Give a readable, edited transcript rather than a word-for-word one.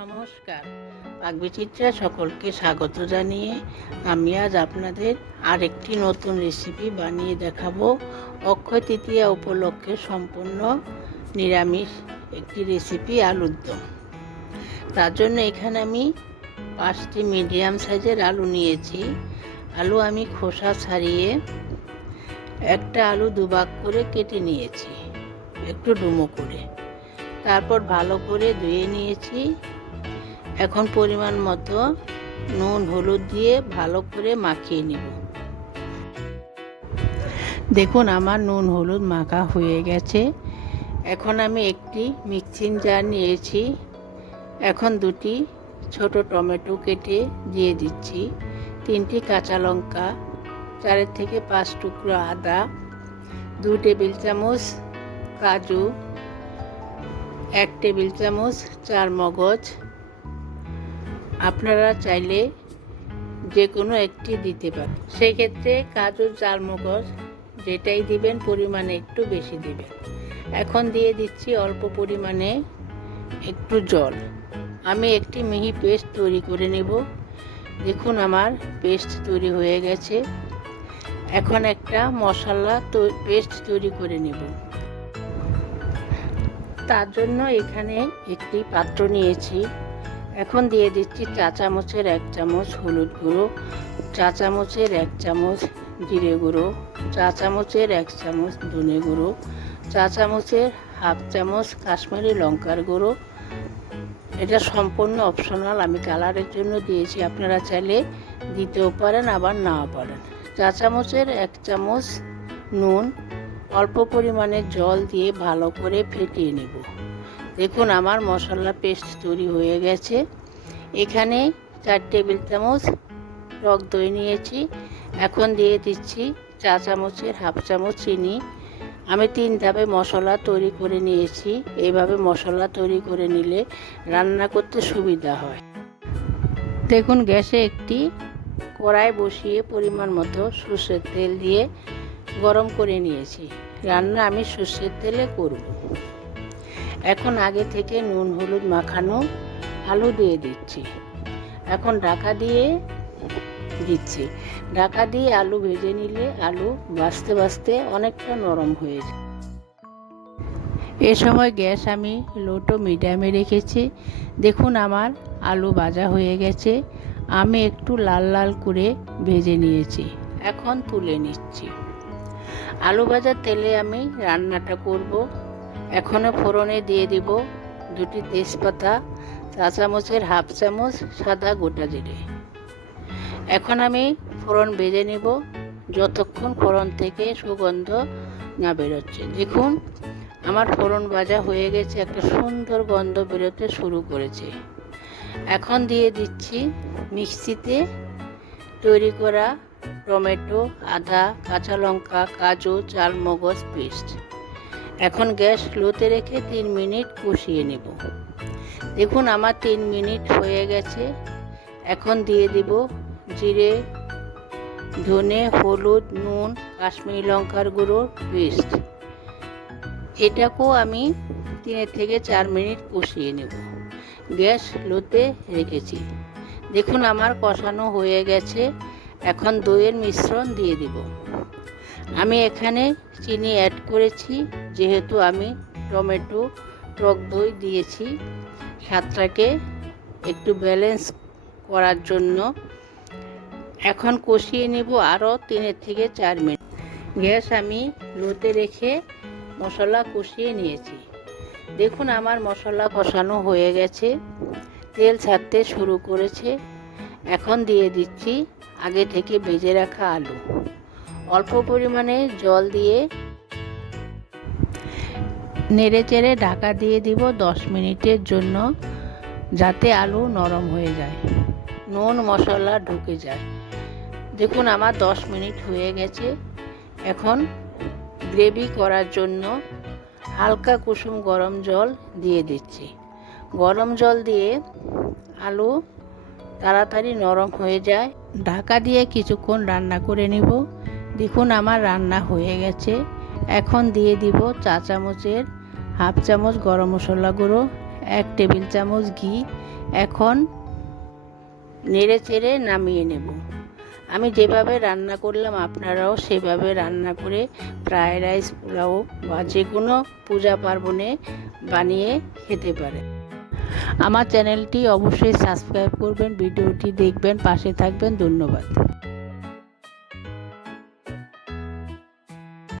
নমস্কার, পাকবিচিত্রা সকলকে স্বাগত জানিয়ে আমি আজ আপনাদের আরেকটি নতুন রেসিপি বানিয়ে দেখাবো। অক্ষয় তৃতীয়া উপলক্ষে সম্পূর্ণ নিরামিষ একটি রেসিপি আলুর দম। তার জন্য এখানে আমি 5টি মিডিয়াম সাইজের আলু নিয়েছি। আলু আমি খোসা ছাড়িয়ে একটা আলু দুভাগ করে কেটে নিয়েছি, একটু ডুমো করে। তারপর ভালো করে ধুয়ে নিয়েছি। এখন পরিমাণ মতো নুন হলুদ দিয়ে ভালো করে মাখিয়ে নেব। দেখুন আমার নুন হলুদ মাখা হয়ে গেছে। এখন আমি একটি মিক্সিং জার নিয়েছি। এখন 2টি ছোট টমেটো কেটে দিয়ে দিচ্ছি, 3টি কাঁচা লঙ্কা, 4 থেকে 5 টুকরো আদা, 2 টেবিল চামচ কাজু, 1 টেবিল চামচ চারমগজ। আপনারা চাইলে যে কোনো একটি দিতে পারেন, সেক্ষেত্রে কাজু চারমগজ যেটাই দিবেন পরিমাণে একটু বেশি দিবেন। এখন দিয়ে দিচ্ছি অল্প পরিমাণে একটু জল। আমি একটি মিহি পেস্ট তৈরি করে নেব। দেখুন আমার পেস্ট তৈরি হয়ে গেছে। এখন একটা মশলা পেস্ট তৈরি করে নেব। তার জন্য এখানে একটি পাত্র নিয়েছি। এখন দিয়ে দিচ্ছি চা চামচের 1 চামচ হলুদ গুঁড়ো, চা চামচের 1 চামচ জিরে গুঁড়ো, চা চামচের 1 চামচ ধনে গুঁড়ো, চা চামচের হাফ চামচ কাশ্মীরি লঙ্কার গুঁড়ো। এটা সম্পূর্ণ অপশনাল, আমি কালারের জন্য দিয়েছি, আপনারা চাইলে দিতেও পারেন আবার নাও পারেন। চা চামচের 1 চামচ নুন, অল্প পরিমাণে জল দিয়ে ভালো করে ফেটিয়ে নেব। দেখুন আমার মশলা পেস্ট তৈরি হয়ে গেছে। এখানে 4 টেবিল চামচ টক দই নিয়েছি। এখন দিয়ে দিচ্ছি চা চামচের হাফ চামচ চিনি। আমি 3 ধাপে মশলা তৈরি করে নিয়েছি। এইভাবে মশলা তৈরি করে নিলে রান্না করতে সুবিধা হয়। দেখুন গ্যাসে একটি কড়াই বসিয়ে পরিমাণ মতো সরষের তেল দিয়ে গরম করে নিয়েছি। রান্না আমি সরষের তেলে করব। এখন আগে থেকে নুন হলুদ মাখানো আলু দিয়ে দিচ্ছি। এখন ঢাকা দিয়ে দিচ্ছি। ঢাকা দিয়ে আলু ভেজে নিলে আলু ভাজতে ভাজতে অনেকটা নরম হয়ে যায়। এ সময় গ্যাস আমি লো টু মিডিয়ামে রেখেছি। দেখুন আমার আলু ভাজা হয়ে গেছে। আমি একটু লাল লাল করে ভেজে নিয়েছি। এখন তুলে নিচ্ছি। আলু ভাজার তেলে আমি রান্নাটা করব। এখনও ফোড়নে দিয়ে দিব 2টি তেজপাতা, চা চামচের হাফ চামচ সাদা গোটা জিরে। এখন আমি ফোড়ন ভেজে নেব যতক্ষণ ফোড়ন থেকে সুগন্ধ না বেরোচ্ছে। দেখুন আমার ফোড়ন ভাজা হয়ে গেছে, একটা সুন্দর গন্ধ বেরোতে শুরু করেছে। এখন দিয়ে দিচ্ছি মিক্সিতে তৈরি করা টমেটো, আদা, কাঁচা লঙ্কা, কাজু, চারমগজ পেস্ট। এখন গ্যাস লোতে রেখে 3 মিনিট কষিয়ে নেব। দেখুন আমার 3 মিনিট হয়ে গেছে। এখন দিয়ে দিব জিরে, ধনে, হলুদ, নুন, কাশ্মীরি লঙ্কার গুঁড়ো পেস্ট। এটাকেও আমি 3 থেকে 4 মিনিট কষিয়ে নেব। গ্যাস লোতে রেখেছি। দেখুন আমার কষানো হয়ে গেছে। এখন দইয়ের মিশ্রণ দিয়ে দিব। আমি এখানে চিনি অ্যাড করেছি, যেহেতু আমি টমেটো টক দই দিয়েছি স্বাদটাকে একটু ব্যালেন্স করার জন্য। এখন কষিয়ে নেব আরও 3 থেকে 4 মিনিট। গ্যাস আমি লোতে রেখে মশলা কষিয়ে নিয়েছি। দেখুন আমার মশলা কষানো হয়ে গেছে, তেল ছাড়তে শুরু করেছে। এখন দিয়ে দিচ্ছি আগে থেকে ভেজে রাখা আলু। অল্প পরিমাণে জল দিয়ে নেড়ে চেড়ে ঢাকা দিয়ে দিব 10 মিনিটের জন্য, যাতে আলু নরম হয়ে যায়, নুন মশলা ঢুকে যায়। দেখুন আমার 10 মিনিট হয়ে গেছে। এখন গ্রেভি করার জন্য হালকা কুসুম গরম জল দিয়ে দিচ্ছি। গরম জল দিয়ে আলু তাড়াতাড়ি নরম হয়ে যায়। ঢাকা দিয়ে কিছুক্ষণ রান্না করে নেব। দেখুন আমার রান্না হয়ে গেছে। এখন দিয়ে দিব চা চামচের হাফ চামচ গরম মশলা গুঁড়ো, 1 টেবিল চামচ ঘি। এখন নেড়ে চেড়ে নামিয়ে নেব। আমি যেভাবে রান্না করলাম আপনারাও সেভাবে রান্না করে ফ্রায়েড রাইস, পোলাও বা যে কোনো পূজা পার্বণে বানিয়ে খেতে পারেন। আমার চ্যানেলটি অবশ্যই সাবস্ক্রাইব করবেন, ভিডিওটি দেখবেন, পাশে থাকবেন। ধন্যবাদ।